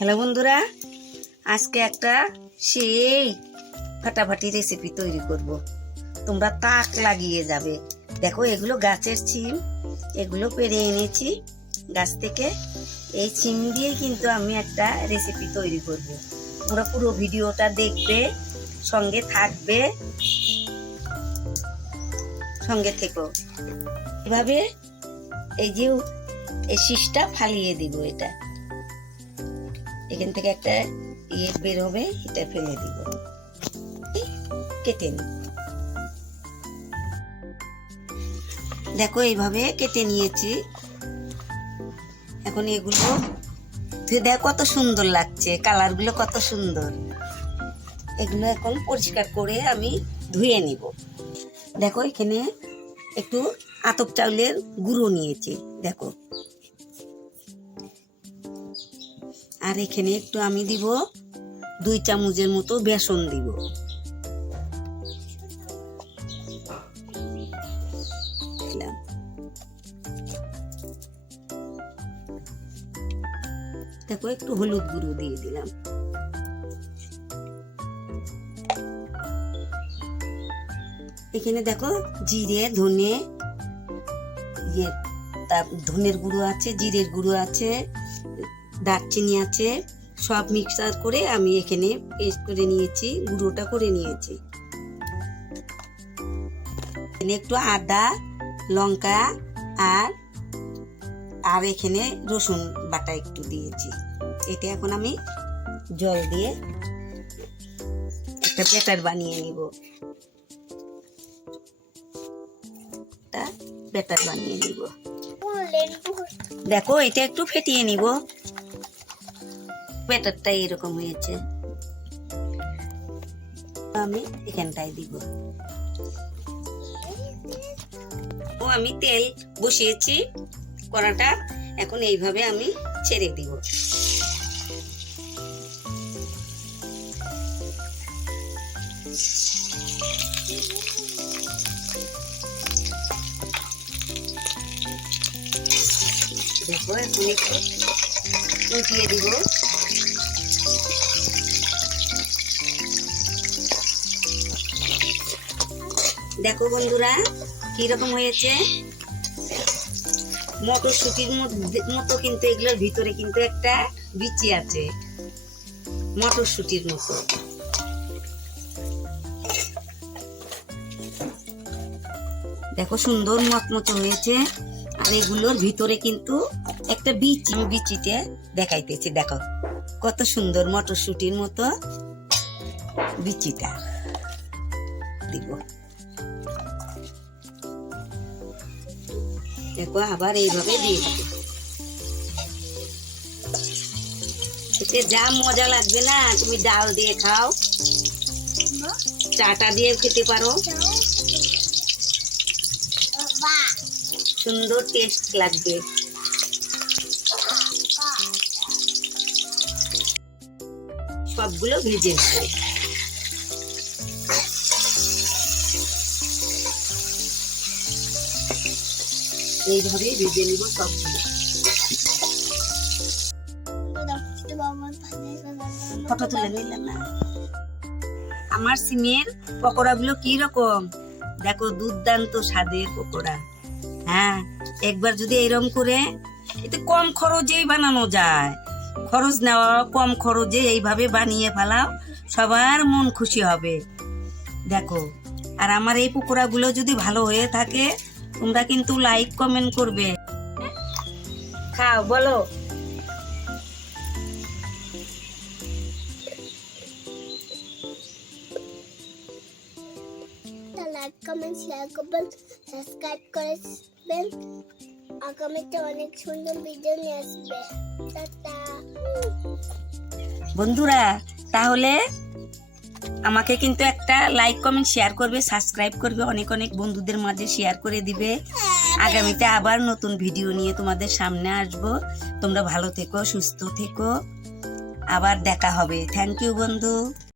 Hello বন্ধুরা, আজকে একটা সেই ফাটাফাটি রেসিপি তৈরি করব। তোমরা তাক লাগিয়ে যাবে। দেখো, এগুলো গাছের সিম, এগুলো পেড়ে এনেছি গাছ থেকে। এই সিম দিয়ে কিন্তু আমি একটা রেসিপি তৈরি করব। তোমরা পুরো ভিডিওটা দেখবে, সঙ্গে থাকবে, সঙ্গে থেকো। এভাবে এই যে এই শীষটা ফালিয়ে দিব, এটা এখান থেকে একটা বের হবে, এটা ফেলে দিব, কেটে নিব। দেখো, এইভাবে কেটে নিয়েছি। এখন এগুলো দেখো কত সুন্দর লাগছে, কালারগুলো কত সুন্দর। এগুলো এখন পরিষ্কার করে আমি ধুয়ে নিব। দেখো, এখানে একটু আতপ চাউলের গুঁড়ো নিয়েছি, দেখো। আর এখানে একটু আমি দিব 2 চামচের মতো বেসন দিব। দেখো, একটু হলুদ গুঁড়ো দিয়ে দিলাম। এখানে দেখো জিরে, ধনে, ধনের গুঁড়ো আছে, জিরের গুঁড়ো আছে, দারচিনি আছে, সব মিক্সার করে আমি এখানে পেস্ট করে নিয়েছি, গুঁড়োটা করে নিয়েছি। এখানে একটু আদা, লঙ্কা আর এখানে রসুন বাটা একটু দিয়েছি। এটা এখন আমি জল দিয়ে একটা ব্যাটার বানিয়ে নিব। ব্যাটার বানিয়ে নিব। দেখো, এটা একটু ফেটিয়ে নিব। ব্যাটারটা এরকম হয়েছে, আমি এখানটায় দিব। আমি তেল বসিয়েছি কড়াটা, এখন এইভাবে আমি ছেড়ে দিব। দেখো, এখন একটু উল্টিয়ে দিব। দেখো বন্ধুরা, কিরকম হয়েছে। মটরশুটির মতো, কিন্তু এগুলোর ভিতরে কিন্তু একটা বিচি আছে, মটরশুটির মতো। দেখো, সুন্দর মচমচে হয়েছে। আর এগুলোর ভিতরে কিন্তু একটা বিচিতে দেখাইতেছি। দেখো কত সুন্দর মটরশুটির মতো বিচিটা দিব। দেখো, আবার এইভাবে দিয়ে দিব। এতে যা মজা লাগবে না, তুমি ডাল দিয়ে খাও, চাটা দিয়ে খেতে পারো, সুন্দর টেস্ট লাগবে। সবগুলো ভেজে নেবে। এইভাবে ভেজে নিব সবগুলো। ফটো তুলে নিলাম না। আমার সিমের পকোড়াগুলো কি রকম, দেখো, দুর্দান্ত স্বাদের পকোড়া। হ্যাঁ, একবার যদি এরকম করে, এতে কম খরচেই বানানো যায়। খরচ নেওয়া কম খরচে এইভাবে বানিয়ে ফেলাও, সবার মন খুশি হবে। দেখো, আর আমার এই পকোড়াগুলো যদি ভালো হয়ে থাকে, তোমরা কিন্তু লাইক কমেন্ট করবে। খাও, বলো। লাইক কমেন্ট শেয়ার করবেন, সাবস্ক্রাইব করবেন। আগামীতে অনেক সুন্দর ভিডিও নিয়ে আসবে। টাটা বন্ধুরা, তাহলে আমাকে কিন্তু একটা লাইক কমেন্ট শেয়ার করবে, সাবস্ক্রাইব করবে, অনেক অনেক বন্ধুদের মাঝে শেয়ার করে দিবে। আগামীতে আবার নতুন ভিডিও নিয়ে তোমাদের সামনে আসবো। তোমরা ভালো থেকো, সুস্থ থেকো, আবার দেখা হবে। থ্যাংক ইউ বন্ধু।